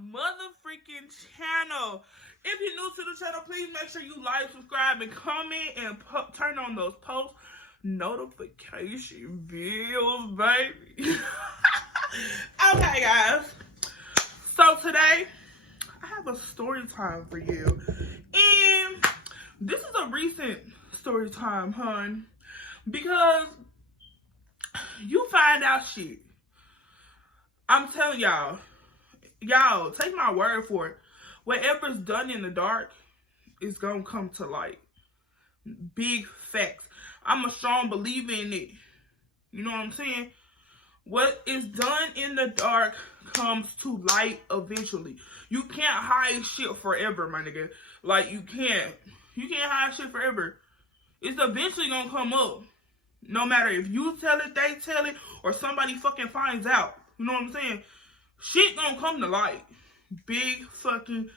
mother freaking channel. If you're new to the channel, please make sure you like, subscribe, and comment, and turn on those post notification bells, baby. Okay, guys. So today, I have a story time for you. And this is a recent story time, hun. Because you find out shit. I'm telling y'all, take my word for it. Whatever's done in the dark is gonna come to light. Big facts. I'm a strong believer in it. You know what I'm saying? What is done in the dark comes to light eventually. You can't hide shit forever, my nigga. Like, you can't. You can't hide shit forever. It's eventually gonna come up. No matter if you tell it, they tell it, or somebody fucking finds out. You know what I'm saying? Shit gonna come to light. Big fucking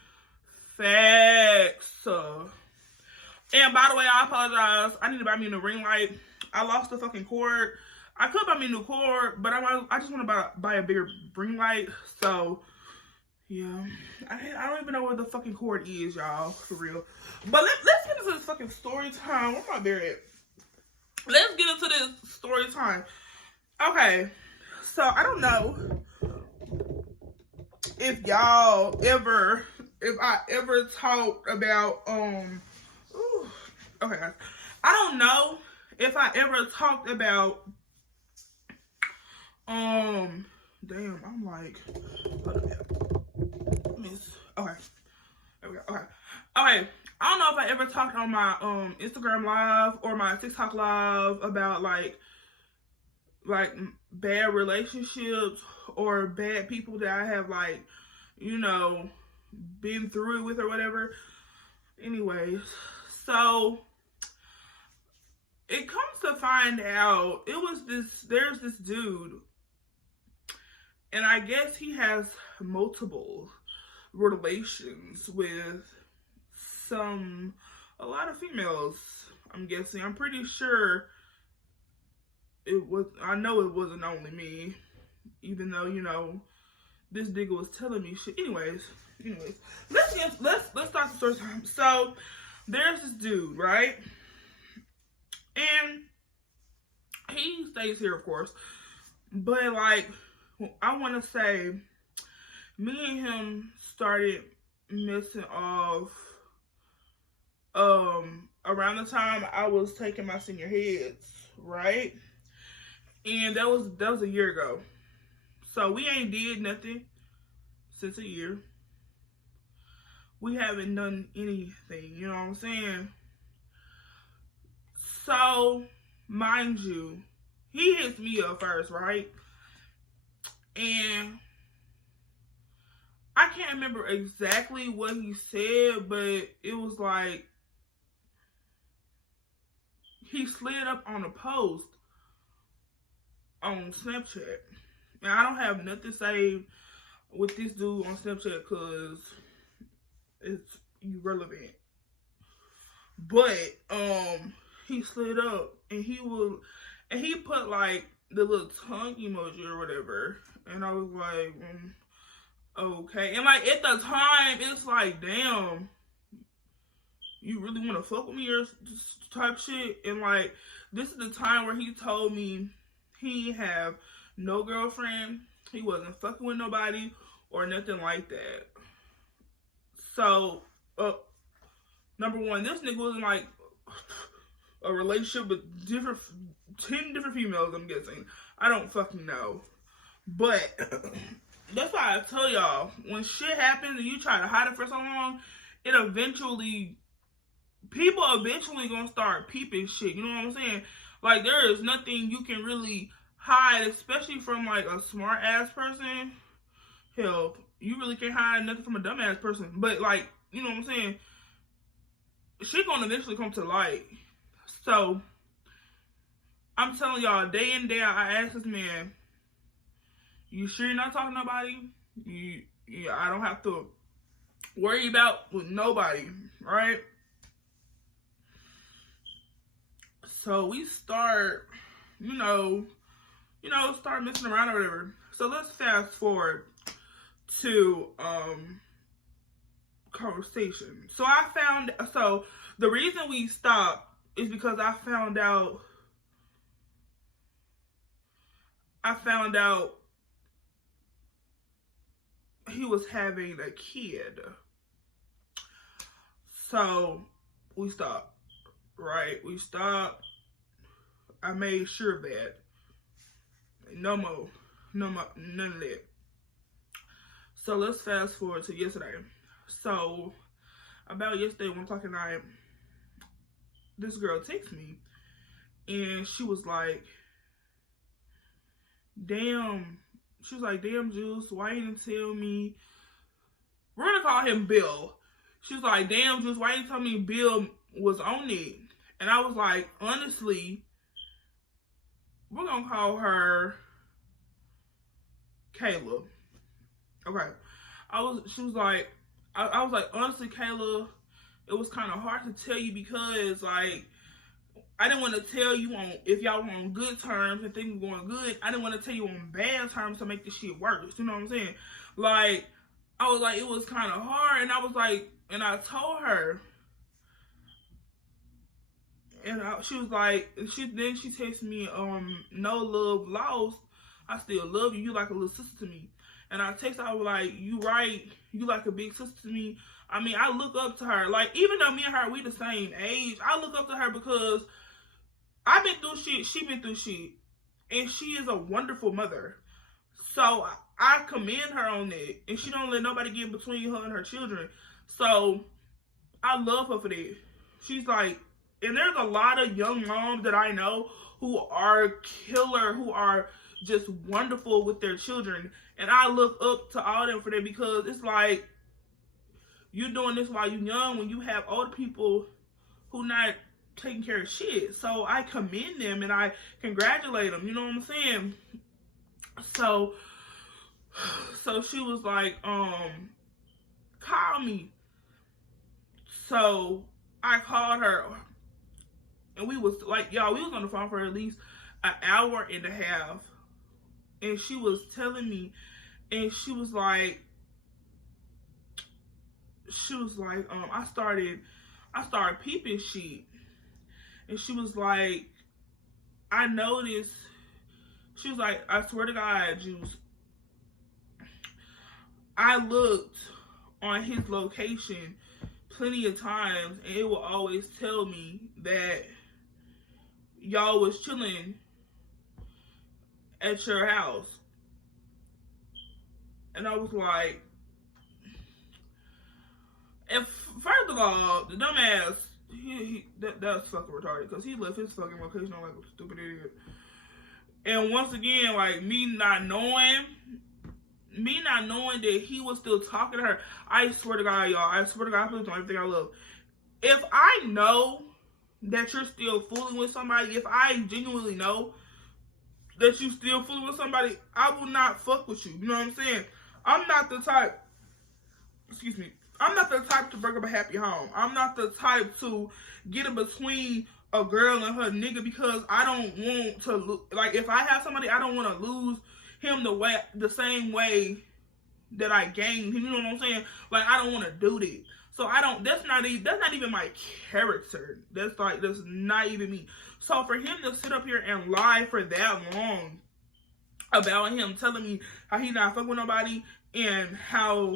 facts. And by the way, I apologize. I need to buy me a new ring light. I lost the fucking cord. I could buy me a new cord, but I just want to buy a bigger ring light. So, yeah. I don't even know where the fucking cord is, y'all. For real. But let's get into this fucking story time. Where my bear at? Let's get into this story time. Okay. So, I don't know if y'all ever, if I ever talked about, okay, guys. I don't know if I ever talked about, damn, I'm like, okay, there we go, okay, I don't know if I ever talked on my, Instagram live or my TikTok live about, like bad relationships or bad people that I have, like, you know, been through it with or whatever. Anyways, so it comes to find out, there's this dude, and I guess he has multiple relations with a lot of females, I'm guessing. I'm pretty sure I know it wasn't only me, even though, you know, this nigga was telling me shit. Anyways, let's start the story time. So, there's this dude, right? And he stays here, of course. But, like, I want to say, me and him started messing off around the time I was taking my senior heads, right? And that was a year ago. So we ain't did nothing since a year. We haven't done anything, you know what I'm saying? So, mind you, he hits me up first, right? And I can't remember exactly what he said, but it was like he slid up on a post on Snapchat. And I don't have nothing saved with this dude on Snapchat because it's irrelevant. But he slid up and he put like the little tongue emoji or whatever. And I was like, okay. And like at the time, it's like, damn, you really want to fuck with me or type shit? And like, this is the time where he told me he have no girlfriend, he wasn't fucking with nobody or nothing like that. So, number one, this nigga was in like a relationship with 10 different females, I'm guessing. I don't fucking know. But that's why I tell y'all, when shit happens and you try to hide it for so long, people eventually gonna start peeping shit. You know what I'm saying? Like, there is nothing you can really hide, especially from like a smart ass person. Hell, you really can't hide nothing from a dumb ass person. But like, you know what I'm saying? Shit gonna eventually come to light. So, I'm telling y'all, day in, day out, I asked this man, you sure you're not talking to nobody? I don't have to worry about with nobody, right? So we start, start messing around or whatever. So let's fast forward to Conversation. So the reason we stopped is because I found out he was having a kid. So we stopped, right? We stopped. I made sure of that. No more. None of that. So let's fast forward to yesterday. So about yesterday, 1 o'clock at night, this girl texted me, and she was like, damn, Juice, why you didn't tell me? We're gonna call him Bill. She was like, damn, Juice, why you didn't tell me Bill was on it? And I was like, honestly, we're gonna call her Kayla. Okay. I was like, honestly, Kayla, it was kind of hard to tell you because, like, I didn't want to tell you if y'all were on good terms and things were going good. I didn't want to tell you on bad terms to make this shit worse. You know what I'm saying? Like, I was like, it was kind of hard. And I was like, and I told her. And she was like, she texted me, no love lost. I still love you. You like a little sister to me. And I texted her, I was like, you right. You like a big sister to me. I mean, I look up to her. Like, even though me and her, we the same age, I look up to her because I've been through shit. She been through shit. And she is a wonderful mother. So I commend her on that. And she don't let nobody get between her and her children. So I love her for that. She's like, and there's a lot of young moms that I know who are killer, who are just wonderful with their children. And I look up to all of them for that because it's like, you're doing this while you're young when you have older people who not taking care of shit. So I commend them and I congratulate them. You know what I'm saying? So she was like, call me. So I called her and we was like, y'all, we was on the phone for at least an hour and a half. And she was telling me, and she was like, I started peeping shit. And she was like, I noticed, she was like, I swear to God, Juice, I looked on his location plenty of times, and it will always tell me that y'all was chilling at your house. And I was like, and first of all, the dumbass, that's fucking retarded, because he left his fucking location on like a stupid idiot. And once again, like, me not knowing that he was still talking to her, I swear to God, y'all, I put this on everything I love. If I know that you're still fooling with somebody, if I genuinely know that you still fooling with somebody, I will not fuck with you. You know what I'm saying? I'm not the type to break up a happy home. I'm not the type to get in between a girl and her nigga because I don't want to, like, if I have somebody, I don't want to lose him the same way that I gained him. You know what I'm saying? Like, I don't want to do that. So that's not even my character. That's not even me. So for him to sit up here and lie for that long about him telling me how he not fucking with nobody and how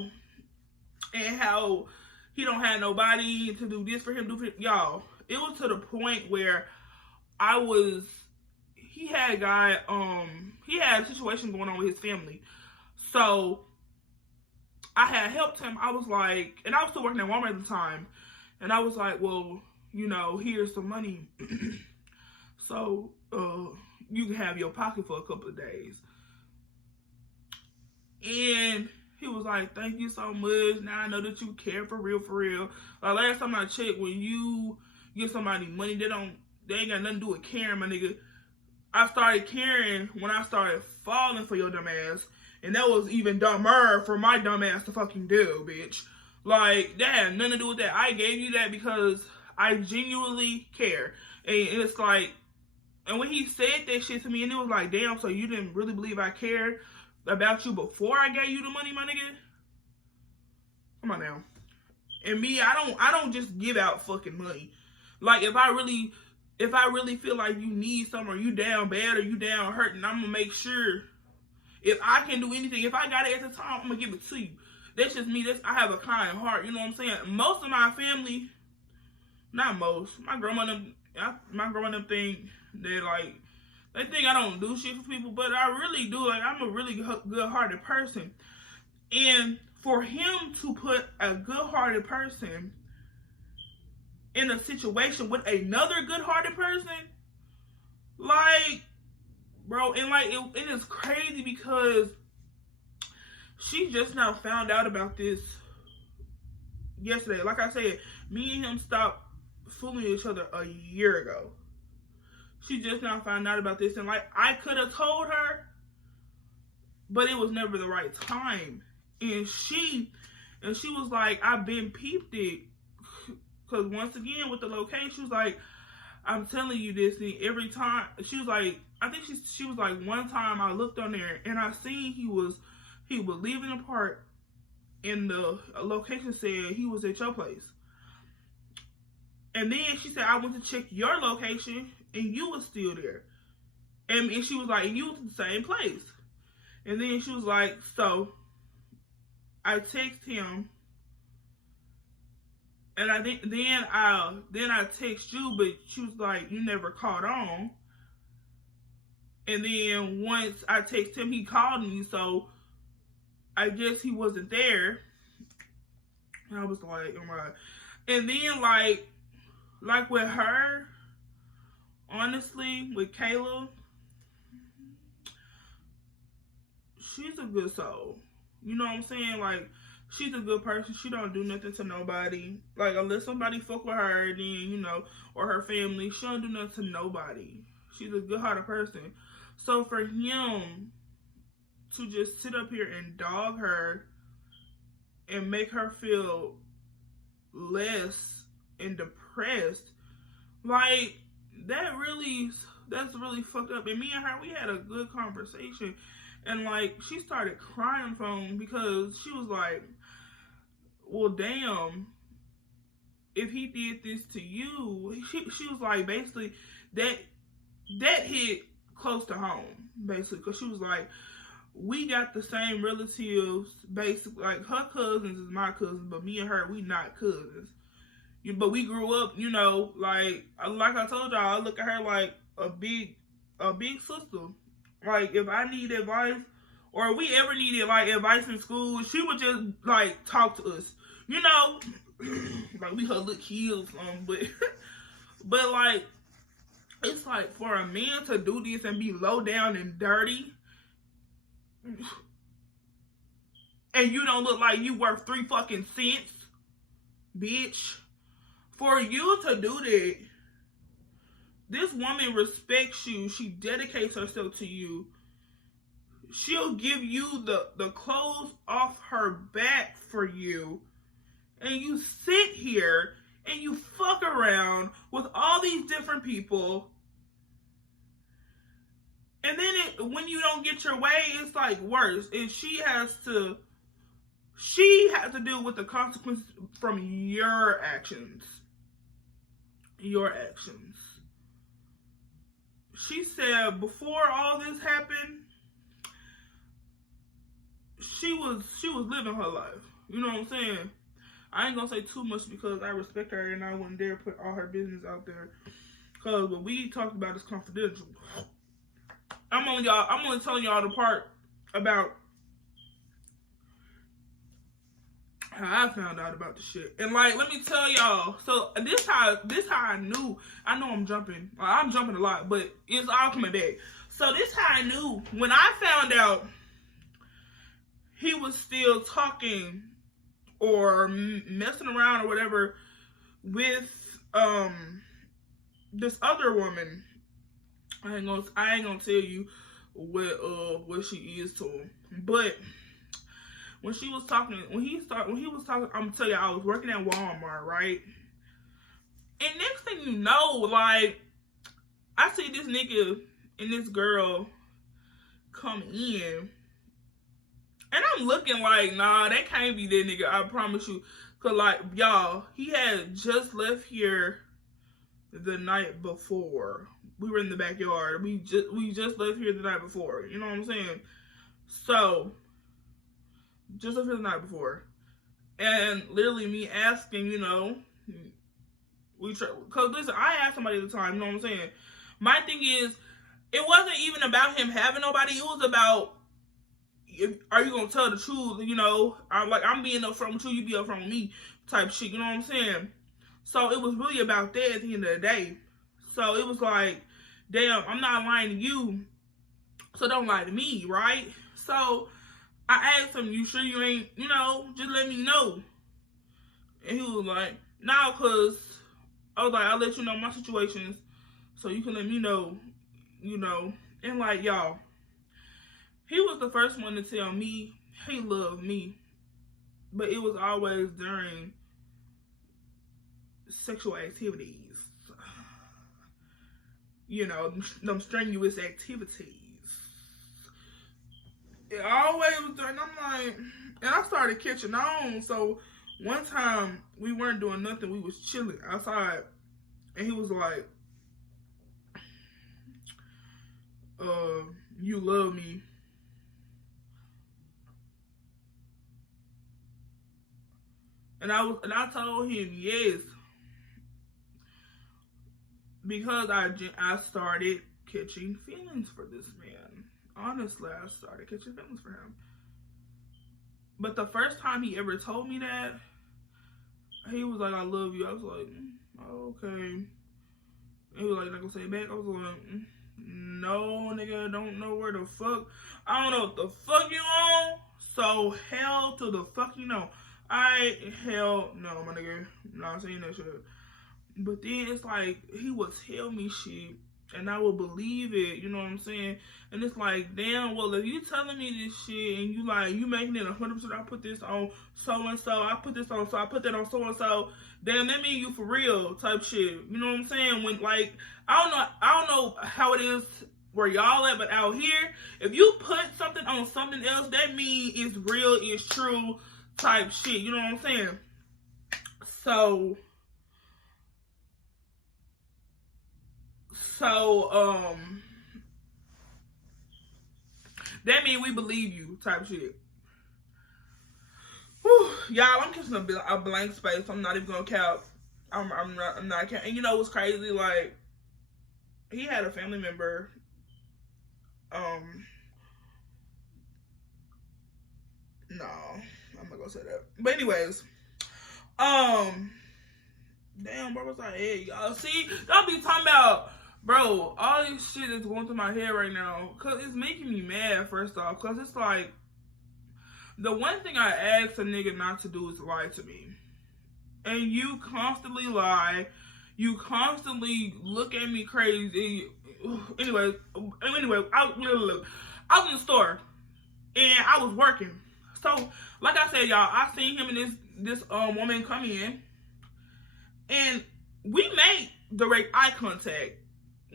he don't have nobody to do this for him, y'all, it was to the point where he had a situation going on with his family. So I had helped him. I was like, and I was still working at Walmart at the time, and I was like, well, you know, here's some money. So you can have your pocket for a couple of days. And he was like, thank you so much. Now I know that you care for real. Last time I checked, when you give somebody money, they ain't got nothing to do with caring, my nigga. I started caring when I started falling for your dumb ass. And that was even dumber for my dumb ass to fucking do, bitch. Like, that had nothing to do with that. I gave you that because I genuinely care. And it's like, and when he said that shit to me, and it was like, damn, so you didn't really believe I cared about you before I gave you the money, my nigga? Come on now. And me, I don't just give out fucking money. Like if I really feel like you need something, or you down bad, or you down hurting, I'm gonna make sure, if I can do anything, if I got it at the time, I'm gonna give it to you. That's just me. I have a kind heart. You know what I'm saying? Most of my family, not most, my grandma them think that, like, they think I don't do shit for people, but I really do. Like, I'm a really good-hearted person. And for him to put a good-hearted person in a situation with another good-hearted person, like, bro, and like, it is crazy because she just now found out about this yesterday. Like I said, me and him stopped fooling each other a year ago. She just now found out about this, and like, I could have told her, but it was never the right time. And she was like, I've been peeped it. Because once again, with the location, she was like, I'm telling you this, and every time, she was like, I think she was like, one time I looked on there, and I seen he was leaving the park, and the location said he was at your place. And then she said, I went to check your location, and you was still there. And she was like, and you was in the same place. And then she was like, so I text him, and then I text you, but she was like, you never called on. And then once I text him, he called me, so I guess he wasn't there. And I was like, oh my God. And then like with her, honestly, with Kayla, she's a good soul. You know what I'm saying? Like, she's a good person. She don't do nothing to nobody. Like, unless somebody fuck with her, then, you know, or her family, she don't do nothing to nobody. She's a good-hearted person. So for him to just sit up here and dog her and make her feel less and depressed, like, that's really fucked up. And me and her, we had a good conversation. And, like, she started crying from him because she was like, well, damn, if he did this to you, she was like, basically, that hit close to home, basically, because she was like, we got the same relatives, basically, like, her cousins is my cousins, but me and her, we not cousins. But we grew up, you know, like I told y'all, I look at her like a big sister. Like, if I need advice, or if we ever needed, like, advice in school, she would just, like, talk to us. You know, like, we her little kids, but, like, it's like, for a man to do this and be low down and dirty, and you don't look like you worth 3 fucking cents, bitch. For you to do that, this woman respects you. She dedicates herself to you. She'll give you the clothes off her back for you. And you sit here and you fuck around with all these different people. And then when you don't get your way, it's like worse. And she has to deal with the consequences from your actions. Your actions. She said before all this happened, she was living her life. You know what I'm saying? I ain't gonna say too much because I respect her and I wouldn't dare put all her business out there. Cause what we talked about is confidential. I'm only telling y'all the part about how I found out about the shit. And, like, let me tell y'all, so this how I knew. I know I'm jumping. I'm jumping a lot, but it's all coming back. So this how I knew. When I found out he was still talking or messing around or whatever with this other woman, I ain't gonna tell you what she is to him. But when he was talking, I'm gonna tell you, I was working at Walmart, right? And next thing you know, like, I see this nigga and this girl come in, And I'm looking like, nah, that can't be that nigga, I promise you. Cause like, y'all, he had just left here the night before. We were in the backyard. We just left here the night before. You know what I'm saying? So, just left here the night before. And literally me asking, you know, cause listen, I asked somebody at the time, you know what I'm saying? My thing is, it wasn't even about him having nobody. It was about, are you gonna tell the truth? You know, I'm being upfront with you, you be upfront with me, type shit. You know what I'm saying? So it was really about that at the end of the day. So it was like, damn, I'm not lying to you, so don't lie to me, right? So I asked him, you sure you ain't, you know, just let me know. And he was like, nah, cause I was like, I'll let you know my situations, so you can let me know, you know. And like, y'all, he was the first one to tell me he loved me, but it was always during sexual activities. You know, them strenuous activities. It always was during, I'm like, and I started catching on. So one time we weren't doing nothing, we was chilling outside, and he was like, you love me. And I told him yes, because I started catching feelings for this man. Honestly, I started catching feelings for him. But the first time he ever told me that, he was like, I love you. I was like, okay. And he was like, not gonna say it back. I was like, no, nigga, don't know where the fuck. I don't know what the fuck you on. So hell to the fuck you know. Hell no, my nigga. Not saying that shit. But then it's like, he would tell me shit, and I would believe it, you know what I'm saying? And it's like, damn, well, if you telling me this shit, and you like, you making it 100%, I put this on so-and-so, I put this on, so I put that on so-and-so, damn, that mean you for real, type shit, you know what I'm saying? When, like, I don't know how it is where y'all at, but out here, if you put something on something else, that mean it's real, it's true, type shit, you know what I'm saying? So, that mean we believe you, type shit. Whew, y'all, I'm kissing a blank space. I'm not even gonna count. I'm not counting. And you know what's crazy? Like, he had a family member. No, I'm not gonna say that. But anyways, damn, where was I at, y'all? See, y'all be talking about, bro, all this shit is going through my head right now, because it's making me mad, first off, because it's like, the one thing I ask a nigga not to do is lie to me. And you constantly lie. You constantly look at me crazy. Anyway, I was in the store, and I was working. So, like I said, y'all, I seen him and this woman come in, and we made direct eye contact.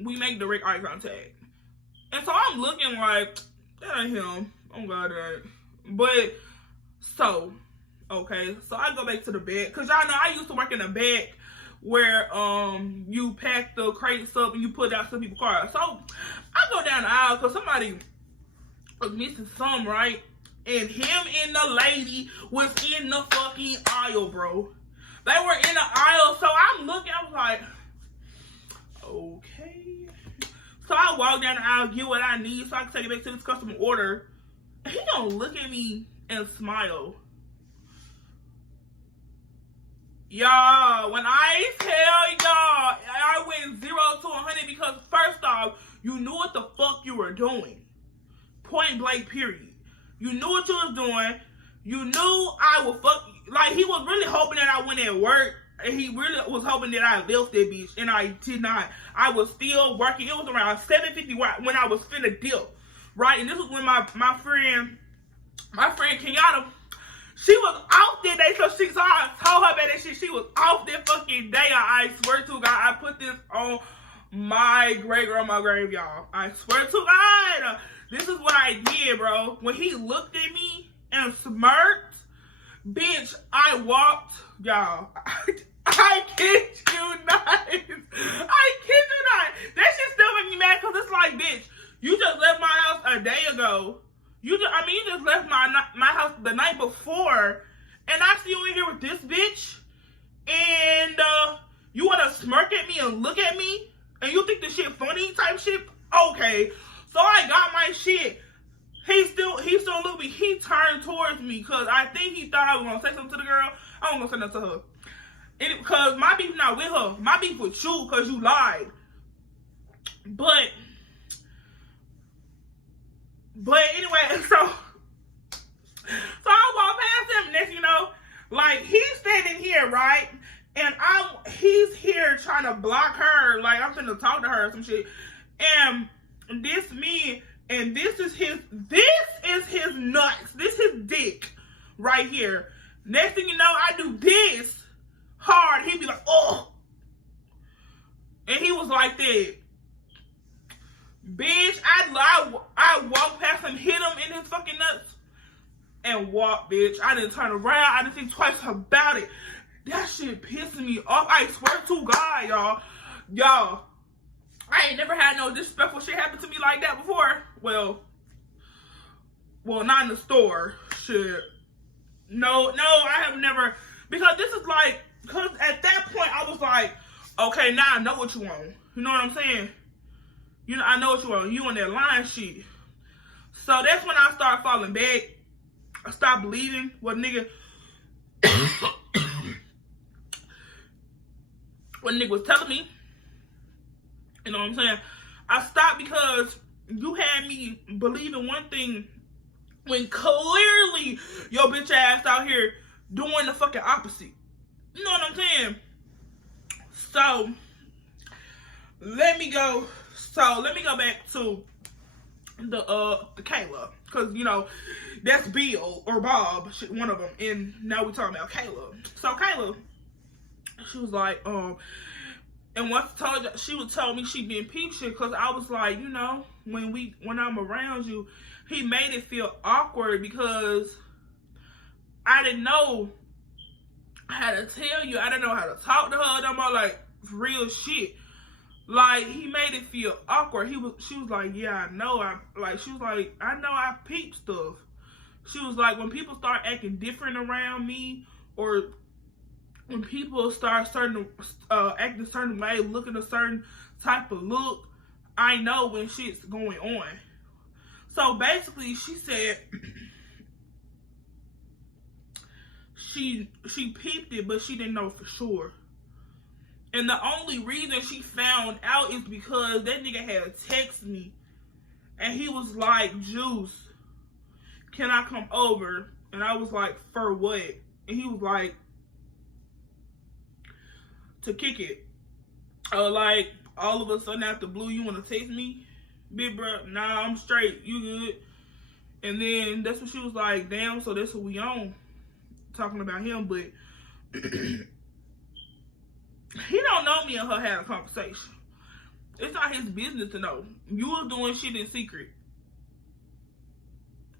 And so I'm looking like, that ain't him. Oh God, that ain't. But, so, okay, so I go back to the back, because y'all know I used to work in the back where you pack the crates up and you put out some people's cars. So I go down the aisle because somebody was missing some, right? And him and the lady was in the fucking aisle, bro. They were in the aisle, so I'm looking, I was like, okay. So I walk down the aisle, get what I need so I can take it back to this customer order. He gonna look at me and smile. Y'all, when I tell y'all, I went 0 to 100 because first off, you knew what the fuck you were doing. Point blank, period. You knew what you was doing. You knew I would fuck. Like, he was really hoping that I went at work. And he really was hoping that I left that bitch. And I did not. I was still working. It was around 7:50 when I was finna dip. Right? And this was when my friend Kenyatta, she was off that day. So I told her about that shit. She was off that fucking day. I swear to God, I put this on my great grandma's grave, y'all. I swear to God. This is what I did, bro. When he looked at me, and smirked. Bitch, I walked, y'all. I kid you not. I kid you not. That shit still make me mad because it's like, bitch, you just left my house a day ago. You just left my house the night before, and I see you in here with this bitch, and you want to smirk at me and look at me, and you think the shit funny type shit? Okay, so I got my shit. He still looked at me. He turned towards me because I think he thought I was gonna say something to the girl. I wasn't gonna say nothing to her. Because my beef not with her. My beef with you because you lied. But anyway, so I walk past him, next you know, like he's standing here, right? And he's here trying to block her, like I'm trying to talk to her or some shit. And this me, and this is his nuts. This is his dick right here. Next thing you know, I do this hard. He'd be like, oh. And he was like that. Bitch, I walked past him, hit him in his fucking nuts, and walked, bitch. I didn't turn around. I didn't think twice about it. That shit pissing me off. I swear to God, y'all. Y'all, I ain't never had no disrespectful shit happen to me like that before. Well, not in the store. Shit. No, I have never. Because this is like, because at that point, I was like, okay, now I know what you want. You know what I'm saying? You know, I know what you want. You on that lying shit. So that's when I started falling back. I stopped believing what nigga was telling me. You know what I'm saying? I stopped because you had me believing one thing when clearly your bitch ass out here doing the fucking opposite. You know what I'm saying? So let me go back to the Kayla, because you know that's Bill or Bob, one of them, and now we're talking about Kayla. So Kayla, she was like, and once she would tell me she been peep shit, because I was like, you know, when I'm around you, he made it feel awkward because I didn't know how to tell you. I didn't know how to talk to her. I'm all like real shit. Like, he made it feel awkward. She was like, yeah, I know. She was like, I know I peep stuff. She was like, when people start acting different around me, or when people start acting a certain way, looking a certain type of look, I know when shit's going on. So basically, she said she peeped it, but she didn't know for sure. And the only reason she found out is because that nigga had texted me. And he was like, Juice, can I come over? And I was like, for what? And he was like, to kick it. Like, all of a sudden out the blue, you want to text me? Big bro, nah, I'm straight. You good? And then that's when she was like, damn, so that's what we on. Talking about him, but he don't know me and her had a conversation. It's not his business to know. You was doing shit in secret.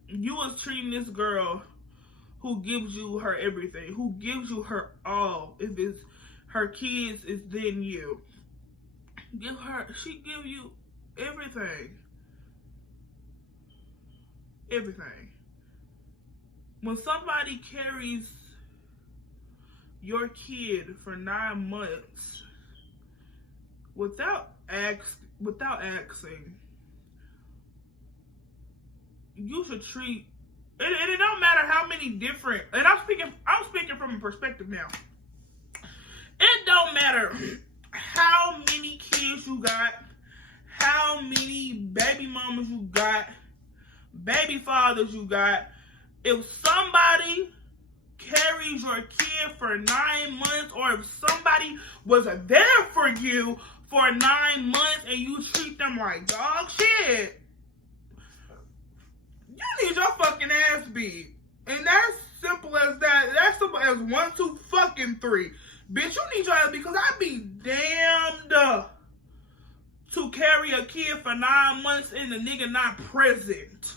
You was treating this girl who gives you her everything, who gives you her all. If it's her kids, it's then you. She give you everything. Everything. When somebody carries your kid for 9 months without asking, you should treat, and it don't matter how many different, and I'm speaking from a perspective now. It don't matter how many kids you got, how many baby mamas you got, baby fathers you got. If somebody carries your kid for 9 months, or if somebody was there for you for 9 months and you treat them like dog shit, you need your fucking ass beat. And that's simple as that. That's simple as 1, 2, fucking 3. Bitch, you need your ass beat, because I'd be damned to carry a kid for 9 months and the nigga not present.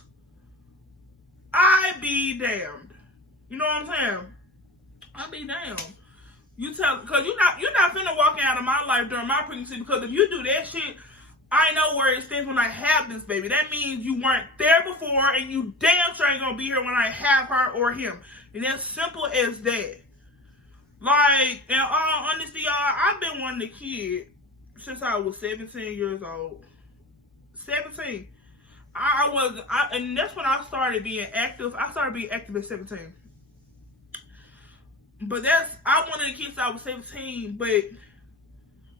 I be damned. You know what I'm saying? I be damned. You tell, cause you're not finna walk out of my life during my pregnancy, because if you do that shit, I know where it stands when I have this baby. That means you weren't there before, and you damn sure ain't gonna be here when I have her or him. And that's simple as that. Like, in all honesty, y'all, I've been wanting a kid since I was 17 years old. 17. And that's when I started being active. I started being active at 17. But I wanted a kid since I was 17, but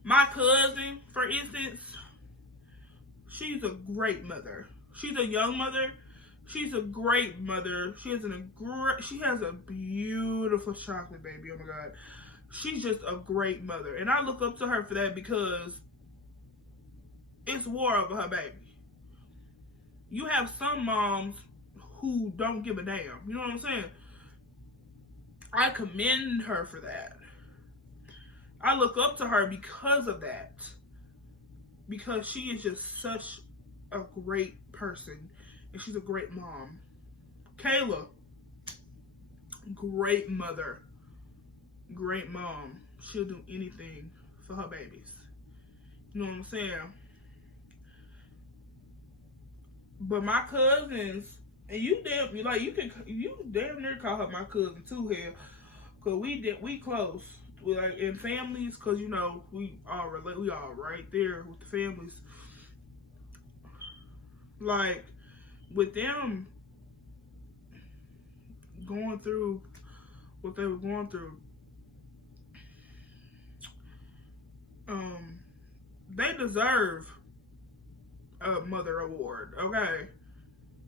my cousin, for instance, she's a great mother. She's a young mother. She's a great mother. She has a beautiful chocolate baby. Oh my God. She's just a great mother. And I look up to her for that, because it's war over her baby. You have some moms who don't give a damn. You know what I'm saying? I commend her for that. I look up to her because of that. Because she is just such a great person. And she's a great mom. Kayla, great mother. Great mom. She'll do anything for her babies. You know what I'm saying? But my cousins, and you damn near call her my cousin too, hell, cause we close. We like in families, cause you know we all right there with the families. Like with them going through what they were going through, they deserve a mother award, okay?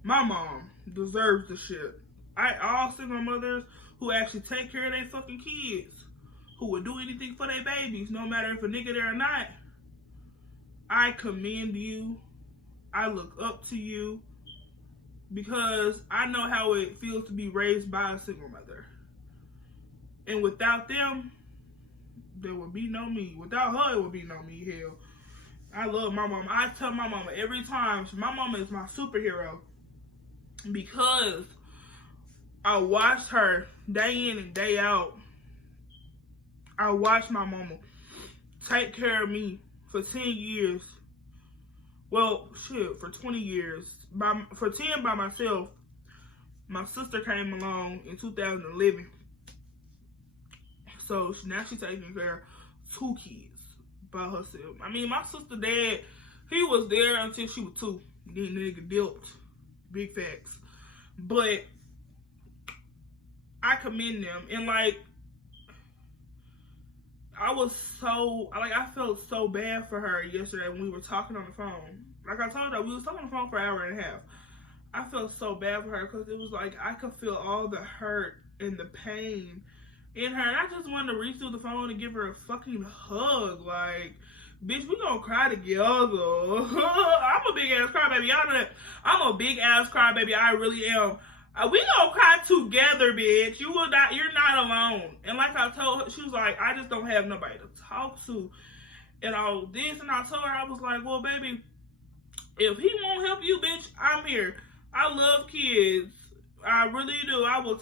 My mom deserves the shit. All single mothers who actually take care of their fucking kids, who would do anything for their babies, no matter if a nigga there or not, I commend you. I look up to you, because I know how it feels to be raised by a single mother. And without them, there would be no me. Without her, it would be no me, hell. I love my mama. I tell my mama every time, my mama is my superhero, because I watched her day in and day out. I watched my mama take care of me for 10 years. Well, shit, for 20 years. For 10 by myself. My sister came along in 2011. So now she's taking care of 2 kids by herself. I mean, my sister dad, he was there until she was 2. Then the nigga dipped. Big facts. But I commend them. And like, I felt so bad for her yesterday when we were talking on the phone. Like I told her, we was talking on the phone for an hour and a half. I felt so bad for her, because it was like I could feel all the hurt and the pain in her. And I just wanted to reach through the phone and give her a fucking hug. Like, bitch, we gonna cry together. I'm a big ass crybaby. Y'all know that. I'm a big ass crybaby. I really am. We gonna cry together, bitch. You're not alone. And like I told her, she was like, I just don't have nobody to talk to and all this. And I told her, I was like, well, baby, if he won't help you, bitch, I'm here. I love kids. I really do. I will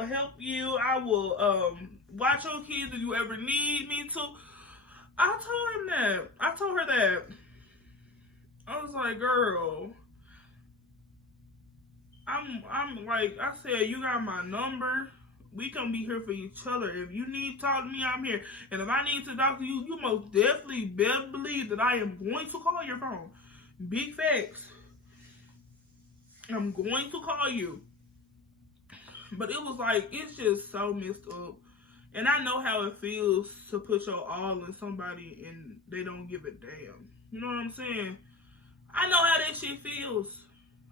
help you. I will watch your kids if you ever need me to. I told her that. I was like, girl, I'm like, I said, you got my number. We can be here for each other. If you need to talk to me, I'm here. And if I need to talk to you, you most definitely better believe that I am going to call your phone. Big facts. I'm going to call you. But it was like, it's just so messed up. And I know how it feels to put your all in somebody and they don't give a damn. You know what I'm saying? I know how that shit feels.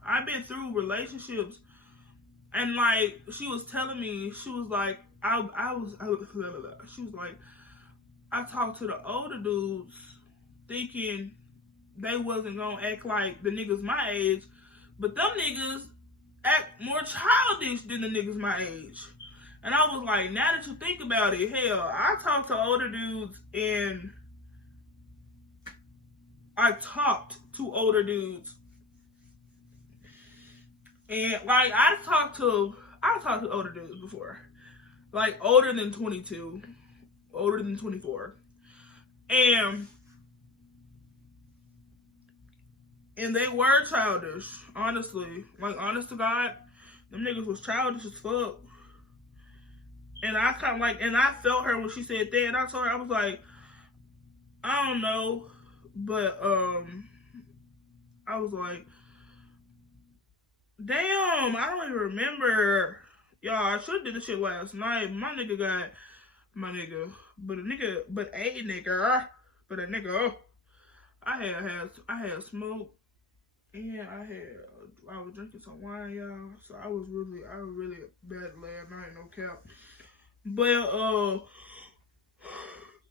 I've been through relationships, and like she was telling me, she was like, she was like, I talked to the older dudes thinking they wasn't gonna act like the niggas my age, but them niggas act more childish than the niggas my age. And I was like, now that you think about it, hell, I talked to older dudes and I talked to older dudes And like I've talked to older dudes before. Like older than 22, older than 24. And they were childish, honestly. Like honest to God, them niggas was childish as fuck. And I kind of like, and I felt her when she said that, and I told her, I was like, I don't know, but I was like, damn, I don't even remember. Y'all, I should have did this shit last night. My nigga, but a nigga, I had smoke, and I was drinking some wine, y'all. So I was really bad last night, no cap. But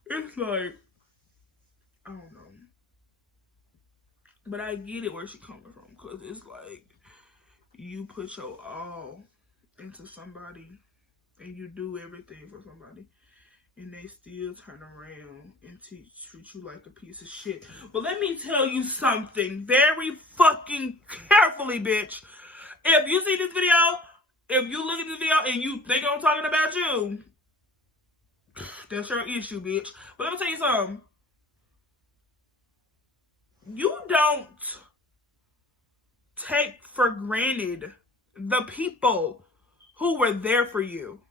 it's like, I don't know. But I get it where she coming from, because it's like, you put your all into somebody, and you do everything for somebody, and they still turn around and treat you like a piece of shit. But let me tell you something very fucking carefully, bitch. If you see this video, if you look at this video and you think I'm talking about you, that's your issue, bitch. But let me tell you something. You don't take for granted the people who were there for you,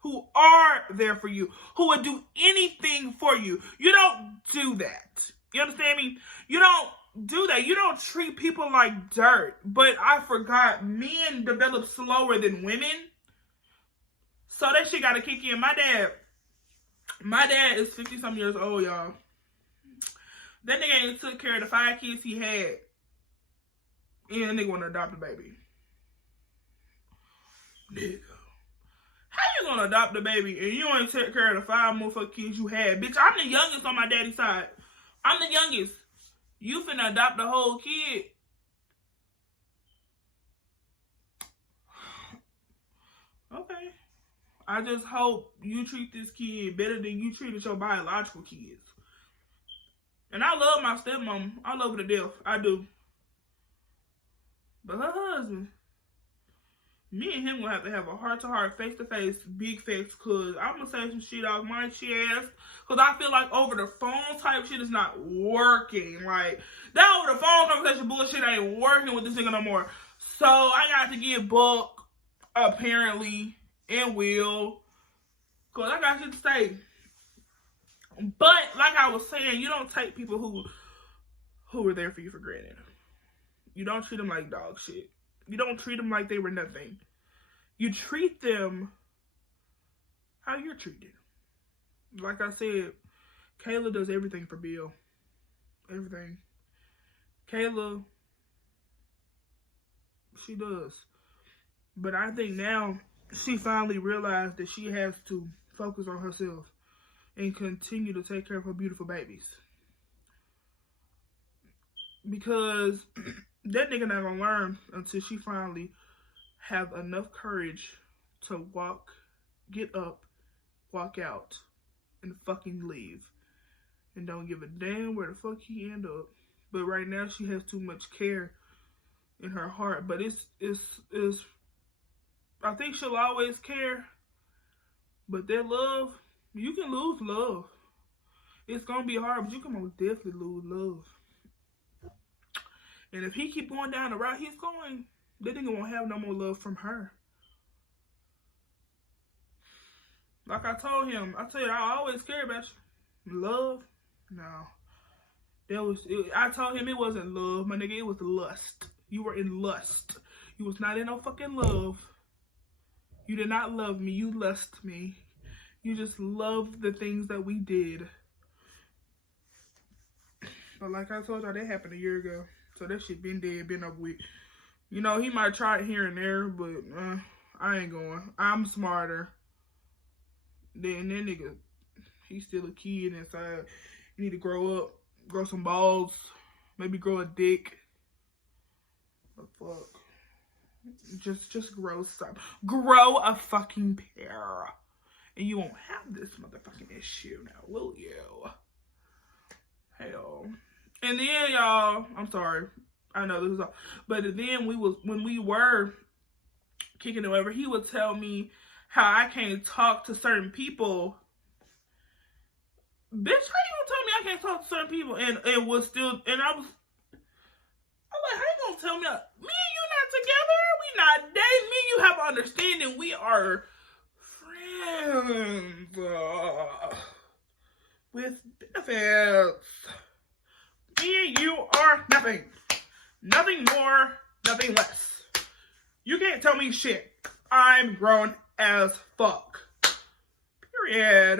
who are there for you, who would do anything for you. You don't do that. You understand me? You don't do that. You don't treat people like dirt. But I forgot, men develop slower than women. So that shit gotta kick in. My dad is 50-something years old, y'all. That nigga ain't took care of the 5 kids he had. And that nigga want to adopt a baby. Nigga. How you gonna adopt a baby and you ain't take care of the 5 motherfucking kids you had? Bitch, I'm the youngest on my daddy's side. I'm the youngest. You finna adopt the whole kid. Okay. I just hope you treat this kid better than you treated your biological kids. And I love my stepmom. I love her to death. I do. But her husband, me and him gonna have a heart-to-heart, face-to-face, big face, cause I'm gonna say some shit off my chest, cause I feel like over the phone type shit is not working. Like, that over the phone conversation bullshit ain't working with this nigga no more. So I got to get Buck, apparently, and Will, cause I got shit to say. But like I was saying, you don't take people who were there for you for granted. You don't treat them like dog shit. You don't treat them like they were nothing. You treat them how you're treated. Like I said, Kayla does everything for Bill. Everything. Kayla, she does. But I think now she finally realized that she has to focus on herself and continue to take care of her beautiful babies. Because that nigga not gonna learn until she finally have enough courage to get up, walk out, and fucking leave. And don't give a damn where the fuck he end up. But right now she has too much care in her heart. But it's I think she'll always care. But that love, you can lose love. It's gonna be hard, but you can most definitely lose love. And if he keep going down the route he's going, that nigga won't have no more love from her. Like I told him, I always care about you. Love? No. I told him it wasn't love, my nigga, it was lust. You were in lust. You was not in no fucking love. You did not love me, you lust me. You just loved the things that we did. But like I told y'all, that happened a year ago. So that shit been dead, been up with. You know, he might try it here and there, but I ain't going. I'm smarter than that nigga. He's still a kid inside. You need to grow up, grow some balls, maybe grow a dick. What the fuck? Just grow some. Grow a fucking pair. And you won't have this motherfucking issue now, will you? Hell. And then, y'all, I'm sorry. I know this is all. But then when we were kicking it whatever, he would tell me how I can't talk to certain people. Bitch, how you gonna tell me I can't talk to certain people? And it was still, and I was like, how you gonna tell me that? Me and you not together? We not dating. Me and you have understanding. We are friends with benefits. Me and you are nothing. Nothing more, nothing less. You can't tell me shit. I'm grown as fuck. Period.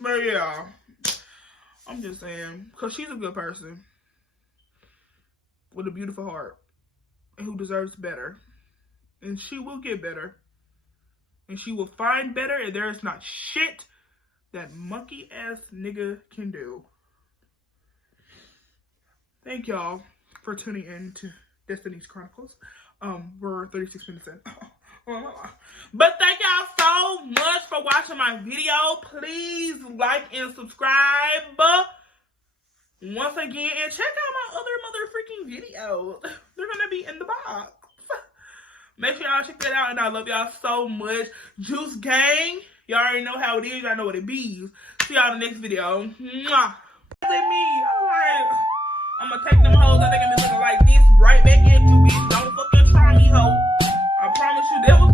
But yeah, I'm just saying, because she's a good person with a beautiful heart and who deserves better. And she will get better. And she will find better, and there is not shit that monkey ass nigga can do. Thank y'all for tuning in to Destiny's Chronicles. We're 36 minutes in. But thank y'all so much for watching my video. Please like and subscribe once again, and check out my other mother freaking videos. They're gonna be in the box. Make sure y'all check that out, and I love y'all so much. Juice gang, y'all already know how it is. Y'all know what it be. See y'all in the next video. Mwah. Alright, I'm gonna take them hoes that they gonna be looking like this right back at you, bitch. Don't fucking try me, hoe. I promise you, that was